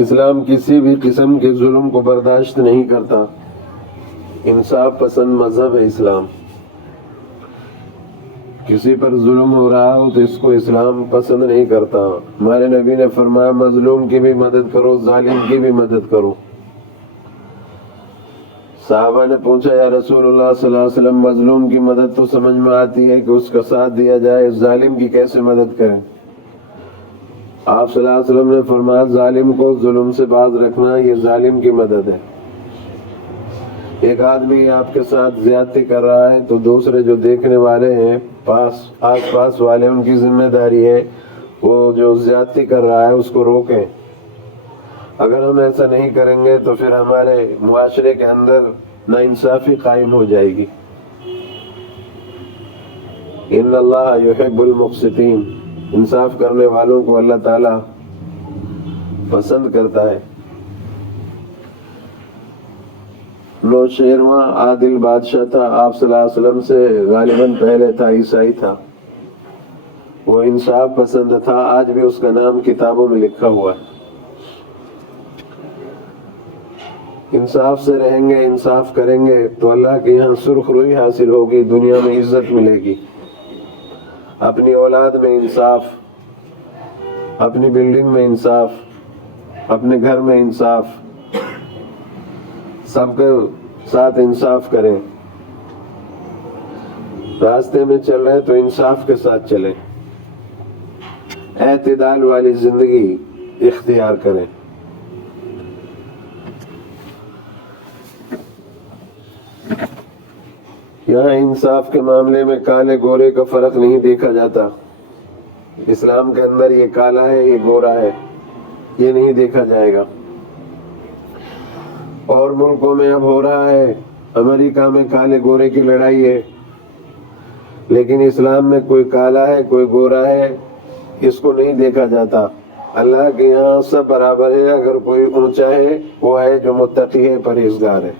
اسلام کسی بھی قسم کے ظلم کو برداشت نہیں کرتا. انصاف پسند مذہب ہے اسلام. کسی پر ظلم ہو رہا ہو تو اس کو اسلام پسند نہیں کرتا. ہمارے نبی نے فرمایا مظلوم کی بھی مدد کرو، ظالم کی بھی مدد کرو. صحابہ نے پوچھا یا رسول اللہ صلی اللہ علیہ وسلم مظلوم کی مدد تو سمجھ میں آتی ہے کہ اس کا ساتھ دیا جائے، ظالم کی کیسے مدد کریں؟ آپ صلی اللہ علیہ وسلم نے فرمایا ظالم کو ظلم سے باز رکھنا یہ ظالم کی مدد ہے. ایک آدمی آپ کے ساتھ زیادتی کر رہا ہے تو دوسرے جو دیکھنے والے ہیں، آس پاس والے، ان کی ذمہ داری ہے وہ جو زیادتی کر رہا ہے اس کو روکیں. اگر ہم ایسا نہیں کریں گے تو پھر ہمارے معاشرے کے اندر ناانصافی قائم ہو جائے گی. ان اللہ یحب المقسطین، انصاف کرنے والوں کو اللہ تعالی پسند کرتا ہے. نوشیرواں عادل بادشاہ تھا، آپ صلی اللہ علیہ وسلم سے غالباً پہلے تھا، عیسائی تھا. وہ انصاف پسند تھا، آج بھی اس کا نام کتابوں میں لکھا ہوا ہے. انصاف سے رہیں گے، انصاف کریں گے تو اللہ کے یہاں سرخ روئی حاصل ہوگی، دنیا میں عزت ملے گی. اپنی اولاد میں انصاف، اپنی بلڈنگ میں انصاف، اپنے گھر میں انصاف، سب کے ساتھ انصاف کریں. راستے میں چل رہے تو انصاف کے ساتھ چلیں، اعتدال والی زندگی اختیار کریں. یہاں انصاف کے معاملے میں کالے گورے کا فرق نہیں دیکھا جاتا. اسلام کے اندر یہ کالا ہے یہ گورا ہے یہ نہیں دیکھا جائے گا. اور ملکوں میں اب ہو رہا ہے، امریکہ میں کالے گورے کی لڑائی ہے، لیکن اسلام میں کوئی کالا ہے کوئی گورا ہے اس کو نہیں دیکھا جاتا. اللہ کے یہاں سب برابر ہے. اگر کوئی اونچا ہے وہ ہے جو متقی ہے، پرہیزگار ہے.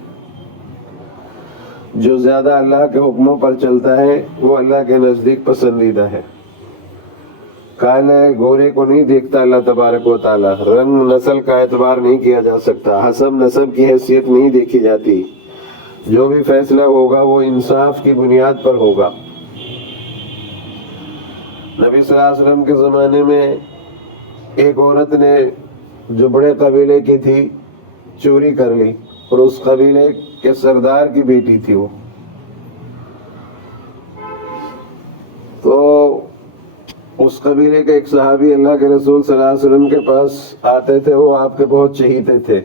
جو زیادہ اللہ کے حکموں پر چلتا ہے وہ اللہ کے نزدیک پسندیدہ ہے. کالے گورے کو نہیں دیکھتا اللہ تبارک و تعالی. رنگ نسل کا اعتبار نہیں کیا جا سکتا، حسب نسب کی حیثیت نہیں دیکھی جاتی. جو بھی فیصلہ ہوگا وہ انصاف کی بنیاد پر ہوگا. نبی صلی اللہ علیہ وسلم کے زمانے میں ایک عورت نے جو بڑے قبیلے کی تھی چوری کر لی، اور اس قبیلے کے سردار کی بیٹی تھی وہ. تو اس قبیلے کے ایک صحابی اللہ کے رسول صلی اللہ علیہ وسلم کے پاس آتے تھے، وہ آپ کے بہت چہیتے تھے.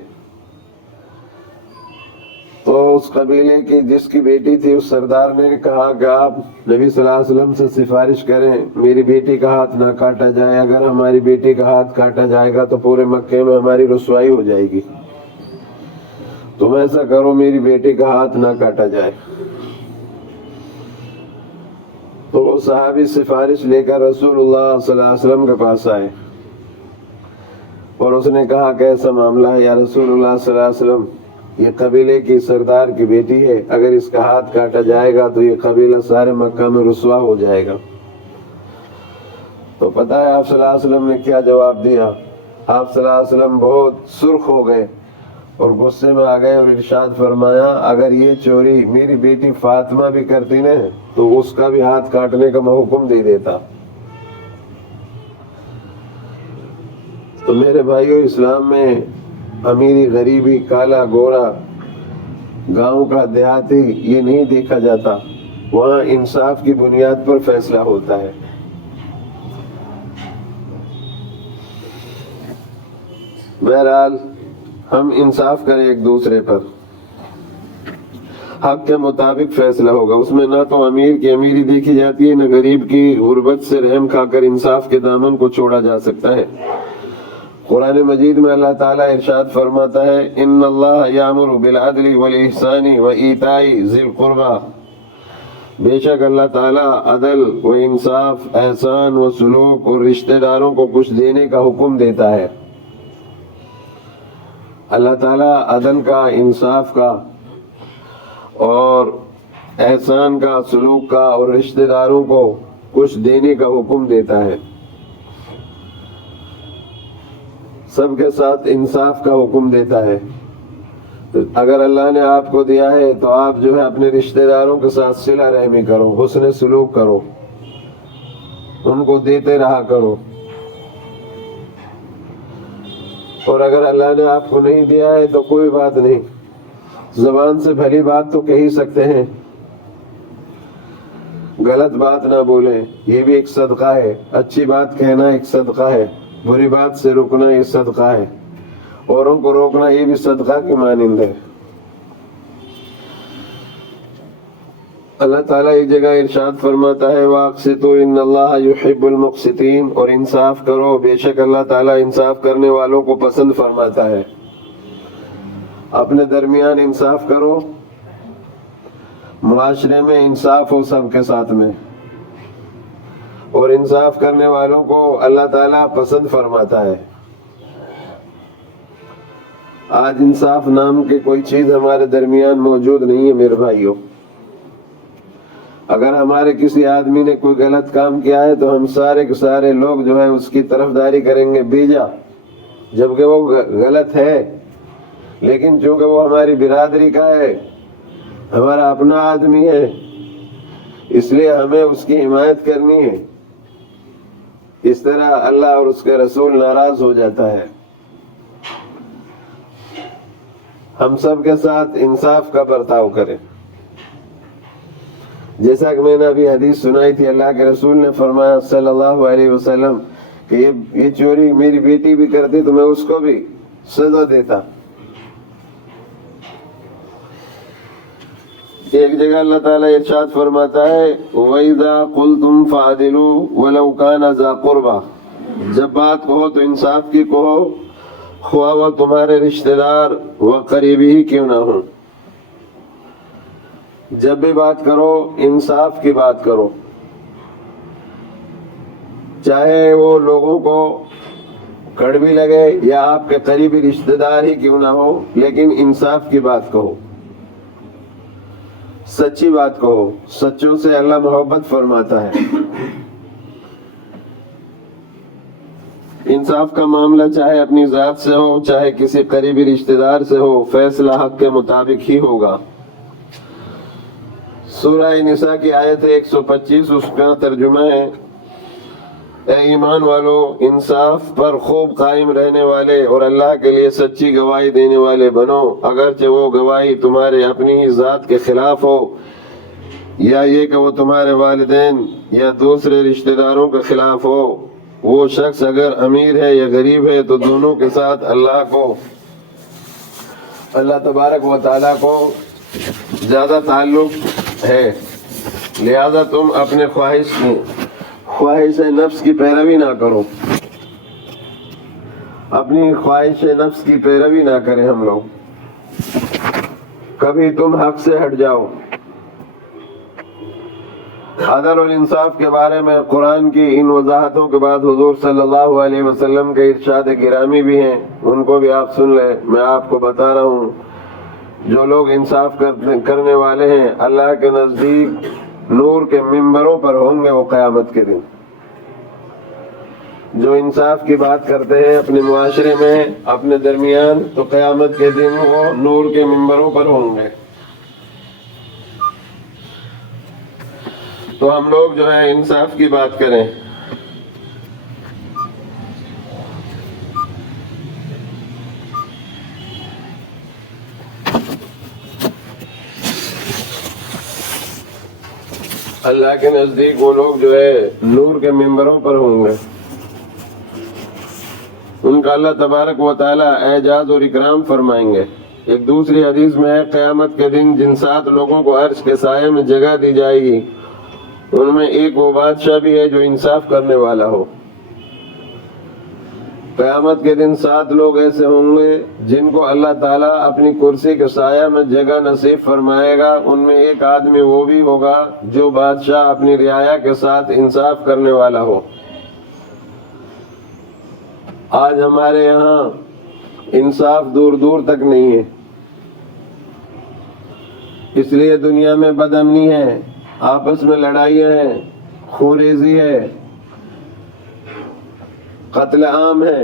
تو اس قبیلے کی جس کی بیٹی تھی اس سردار نے کہا کہ آپ نبی صلی اللہ علیہ وسلم سے سفارش کریں میری بیٹی کا ہاتھ نہ کاٹا جائے. اگر ہماری بیٹی کا ہاتھ کاٹا جائے گا تو پورے مکے میں ہماری رسوائی ہو جائے گی. تم ایسا کرو میری بیٹی کا ہاتھ نہ کاٹا جائے. تو وہ صحابی سفارش لے کر رسول اللہ صلی اللہ علیہ وسلم کے پاس آئے اور اس نے کہا کہ ایسا معاملہ ہے یا رسول اللہ صلی اللہ علیہ وسلم، یہ قبیلے کی سردار کی بیٹی ہے، اگر اس کا ہاتھ کاٹا جائے گا تو یہ قبیلہ سارے مکہ میں رسوا ہو جائے گا. تو پتہ ہے آپ صلی اللہ علیہ وسلم نے کیا جواب دیا؟ آپ صلی اللہ علیہ وسلم بہت سرخ ہو گئے اور غصے میں آ گئے اور ارشاد فرمایا اگر یہ چوری میری بیٹی فاطمہ بھی کرتی نا تو اس کا بھی ہاتھ کاٹنے کا میں حکم دے دیتا. تو میرے بھائیو، اسلام میں امیری غریبی، کالا گورا، گاؤں کا دیہاتی یہ نہیں دیکھا جاتا. وہاں انصاف کی بنیاد پر فیصلہ ہوتا ہے. بہرحال ہم انصاف کریں ایک دوسرے پر، حق کے مطابق فیصلہ ہوگا. اس میں نہ تو امیر کی امیری دیکھی جاتی ہے، نہ غریب کی غربت سے رحم کھا کر انصاف کے دامن کو چھوڑا جا سکتا ہے. قرآن مجید میں اللہ تعالیٰ ارشاد فرماتا ہے ان اللہ یامر بالعدل والاحسان وایتاء ذی القربى، بے شک اللہ تعالیٰ عدل و انصاف، احسان و سلوک اور رشتہ داروں کو کچھ دینے کا حکم دیتا ہے. اللہ تعالیٰ عدل کا، انصاف کا اور احسان کا، سلوک کا اور رشتہ داروں کو کچھ دینے کا حکم دیتا ہے. سب کے ساتھ انصاف کا حکم دیتا ہے. اگر اللہ نے آپ کو دیا ہے تو آپ جو ہے اپنے رشتہ داروں کے ساتھ صلہ رحمی کرو، حسن سلوک کرو، ان کو دیتے رہا کرو. اور اگر اللہ نے آپ کو نہیں دیا ہے تو کوئی بات نہیں، زبان سے بھلی بات تو کہہ ہی سکتے ہیں، غلط بات نہ بولیں، یہ بھی ایک صدقہ ہے. اچھی بات کہنا ایک صدقہ ہے، بری بات سے رکنا یہ صدقہ ہے، اوروں کو روکنا یہ بھی صدقہ کی مانند ہے. اللہ تعالیٰ ایک جگہ ارشاد فرماتا ہے وَأَقْسِطُوا إِنَّ اللَّهَ يُحِبُّ الْمُقْسِطِينَ، اور انصاف کرو، بے شک اللہ تعالیٰ انصاف کرنے والوں کو پسند فرماتا ہے. اپنے درمیان انصاف کرو، معاشرے میں انصاف ہو سب کے ساتھ میں، اور انصاف کرنے والوں کو اللہ تعالیٰ پسند فرماتا ہے. آج انصاف نام کی کوئی چیز ہمارے درمیان موجود نہیں ہے میرے بھائیوں. اگر ہمارے کسی آدمی نے کوئی غلط کام کیا ہے تو ہم سارے کے سارے لوگ جو ہے اس کی طرفداری کریں گے بیجا، جبکہ وہ غلط ہے، لیکن چونکہ وہ ہماری برادری کا ہے، ہمارا اپنا آدمی ہے، اس لیے ہمیں اس کی حمایت کرنی ہے. اس طرح اللہ اور اس کے رسول ناراض ہو جاتا ہے. ہم سب کے ساتھ انصاف کا برتاؤ کریں. جیسا کہ میں نے ابھی حدیث سنائی تھی، اللہ کے رسول نے فرمایا صلی اللہ علیہ وسلم کہ یہ چوری میری بیٹی بھی کرتی تو میں اس کو بھی سزا دیتا. ایک جگہ اللہ تعالیٰ ارشاد فرماتا ہے وَإِذَا قُلْتُمْ فَعَدِلُوا وَلَوْ كَانَ ذَا قُرْبَى، جب بات کہو تو انصاف کی کہو، خواہ وہ تمہارے رشتہ دار و قریبی ہی کیوں نہ ہوں. جب بھی بات کرو انصاف کی بات کرو، چاہے وہ لوگوں کو کڑوی لگے یا آپ کے قریبی رشتہ دار ہی کیوں نہ ہو، لیکن انصاف کی بات کہو، سچی بات کہو. سچوں سے اللہ محبت فرماتا ہے. انصاف کا معاملہ چاہے اپنی ذات سے ہو چاہے کسی قریبی رشتہ دار سے ہو، فیصلہ حق کے مطابق ہی ہوگا. سورہ نساء کی آیت 125، اس کا ترجمہ ہے اے ایمان والو، انصاف پر خوب قائم رہنے والے اور اللہ کے لیے سچی گواہی دینے والے بنو، اگرچہ وہ گواہی تمہارے اپنی ہی ذات کے خلاف ہو، یا یہ کہ وہ تمہارے والدین یا دوسرے رشتہ داروں کے خلاف ہو. وہ شخص اگر امیر ہے یا غریب ہے تو دونوں کے ساتھ اللہ تبارک و تعالیٰ کو زیادہ تعلق ہے. لہذا تم اپنے خواہش نفس کی پیروی نہ کرو، اپنی خواہش نفس کی پیروی نہ کریں ہم لوگ، کبھی تم حق سے ہٹ جاؤ. عدل اور انصاف کے بارے میں قرآن کی ان وضاحتوں کے بعد حضور صلی اللہ علیہ وسلم کے ارشاد گرامی بھی ہیں، ان کو بھی آپ سن لیں. میں آپ کو بتا رہا ہوں، جو لوگ انصاف کرنے والے ہیں اللہ کے نزدیک نور کے ممبروں پر ہوں گے وہ قیامت کے دن. جو انصاف کی بات کرتے ہیں اپنے معاشرے میں اپنے درمیان، تو قیامت کے دن وہ نور کے ممبروں پر ہوں گے. تو ہم لوگ جو ہے انصاف کی بات کریں. اللہ کے نزدیک وہ لوگ جو ہے نور کے ممبروں پر ہوں گے، ان کا اللہ تبارک و تعالیٰ اعزاز اور اکرام فرمائیں گے. ایک دوسری حدیث میں ہے قیامت کے دن جن 7 لوگوں کو عرش کے سائے میں جگہ دی جائے گی، ان میں ایک وہ بادشاہ بھی ہے جو انصاف کرنے والا ہو. قیامت کے دن 7 لوگ ایسے ہوں گے جن کو اللہ تعالیٰ اپنی کرسی کے سایہ میں جگہ نصیب فرمائے گا. ان میں ایک آدمی وہ بھی ہوگا جو بادشاہ اپنی رعایا کے ساتھ انصاف کرنے والا ہو. آج ہمارے یہاں انصاف دور دور تک نہیں ہے، اس لیے دنیا میں بد امنی ہے، آپس میں لڑائیاں ہیں، خونریزی ہے، قتل عام ہے.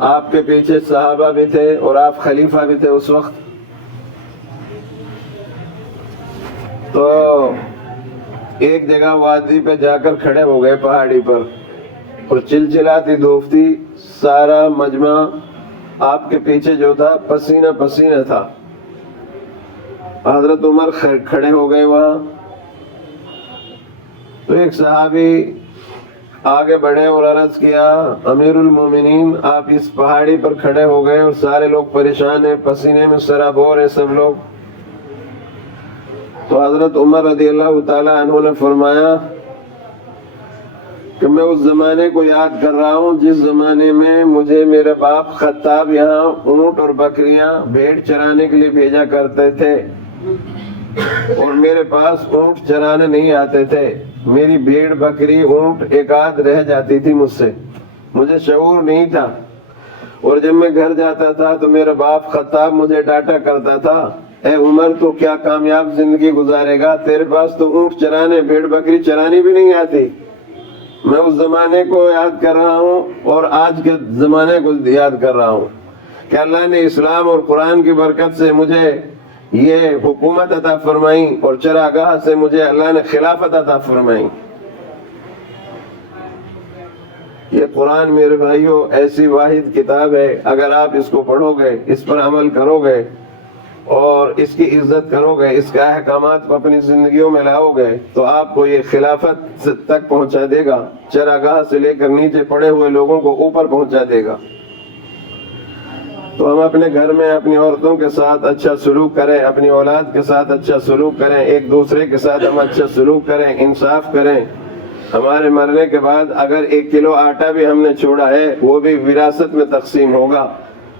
آپ کے پیچھے صحابہ بھی تھے اور آپ خلیفہ بھی تھے اس وقت. تو ایک جگہ وادی پہ جا کر کھڑے ہو گئے پہاڑی پر, اور چلچلاتی دھوپ تھی, سارا مجمع آپ کے پیچھے جو تھا پسینہ پسینہ تھا. حضرت عمر کھڑے ہو گئے وہاں. تو ایک صحابی آگے بڑھے اور عرض کیا, امیر المومنین آپ اس پہاڑی پر کھڑے ہو گئے اور سارے لوگ پریشان ہیں, پسینے میں سرابور ہیں سب لوگ. تو حضرت عمر رضی اللہ تعالی عنہ نے فرمایا کہ میں اس زمانے کو یاد کر رہا ہوں جس زمانے میں مجھے میرے باپ خطاب یہاں اونٹ اور بکریاں بھیڑ چرانے کے لیے بھیجا کرتے تھے, اور میرے پاس اونٹ چرانے نہیں آتے تھے. میری بھیڑ بکری اونٹ ایک آدھ رہ جاتی تھی مجھ سے, مجھے شعور نہیں تھا. اور جب میں گھر جاتا تھا تو میرا باپ خطاب مجھے ڈانٹا کرتا تھا, اے عمر تو کیا کامیاب زندگی گزارے گا, تیرے پاس تو اونٹ چرانے بھیڑ بکری چرانی بھی نہیں آتی. میں اس زمانے کو یاد کر رہا ہوں اور آج کے زمانے کو یاد کر رہا ہوں کہ اللہ نے اسلام اور قرآن کی برکت سے مجھے یہ حکومت عطا فرمائی, اور چراگاہ سے مجھے اللہ نے خلافت عطا فرمائی. یہ قرآن میرے بھائیوں ایسی واحد کتاب ہے, اگر آپ اس کو پڑھو گے, اس پر عمل کرو گے اور اس کی عزت کرو گے, اس کے احکامات کو اپنی زندگیوں میں لاؤ گے, تو آپ کو یہ خلافت تک پہنچا دے گا, چراگاہ سے لے کر نیچے پڑے ہوئے لوگوں کو اوپر پہنچا دے گا. تو ہم اپنے گھر میں اپنی عورتوں کے ساتھ اچھا سلوک کریں, اپنی اولاد کے ساتھ اچھا سلوک کریں, ایک دوسرے کے ساتھ ہم اچھا سلوک کریں, انصاف کریں. ہمارے مرنے کے بعد اگر 1 کلو آٹا بھی ہم نے چھوڑا ہے وہ بھی وراثت میں تقسیم ہوگا.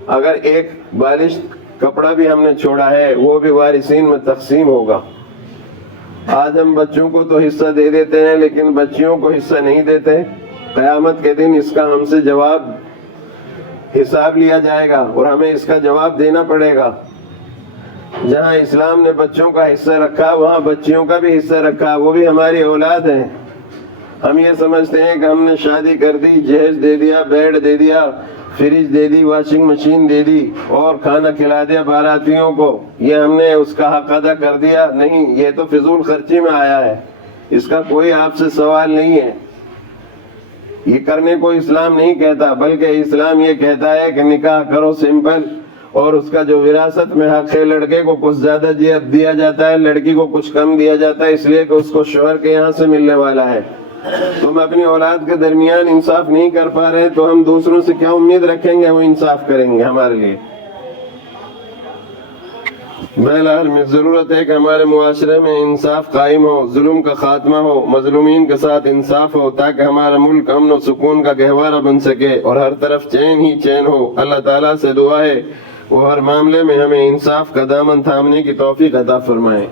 اگر ایک بالش کپڑا بھی ہم نے چھوڑا ہے وہ بھی وارثین میں تقسیم ہوگا. آج ہم بچوں کو تو حصہ دے دیتے ہیں لیکن بچیوں کو حصہ نہیں دیتے. قیامت کے دن اس کا ہم سے حساب لیا جائے گا اور ہمیں اس کا جواب دینا پڑے گا. جہاں اسلام نے بچوں کا حصہ رکھا وہاں بچیوں کا بھی حصہ رکھا, وہ بھی ہماری اولاد ہیں. ہم یہ سمجھتے ہیں کہ ہم نے شادی کر دی, جہیز دے دیا, بیڈ دے دیا, فریج دے دی, واشنگ مشین دے دی اور کھانا کھلا دیا باراتیوں کو, یہ ہم نے اس کا حق ادا کر دیا. نہیں, یہ تو فضول خرچی میں آیا ہے, اس کا کوئی آپ سے سوال نہیں ہے. یہ کرنے کو اسلام نہیں کہتا, بلکہ اسلام یہ کہتا ہے کہ نکاح کرو سمپل, اور اس کا جو وراثت میں حق ہے لڑکے کو کچھ زیادہ دیا جاتا ہے, لڑکی کو کچھ کم دیا جاتا ہے, اس لیے کہ اس کو شوہر کے یہاں سے ملنے والا ہے. تم اپنی اولاد کے درمیان انصاف نہیں کر پا رہے تو ہم دوسروں سے کیا امید رکھیں گے وہ انصاف کریں گے ہمارے لیے. بہرحال میں ضرورت ہے کہ ہمارے معاشرے میں انصاف قائم ہو, ظلم کا خاتمہ ہو, مظلومین کے ساتھ انصاف ہو, تاکہ ہمارا ملک امن و سکون کا گہوارہ بن سکے اور ہر طرف چین ہی چین ہو. اللہ تعالیٰ سے دعا ہے وہ ہر معاملے میں ہمیں انصاف کا دامن تھامنے کی توفیق عطا فرمائے.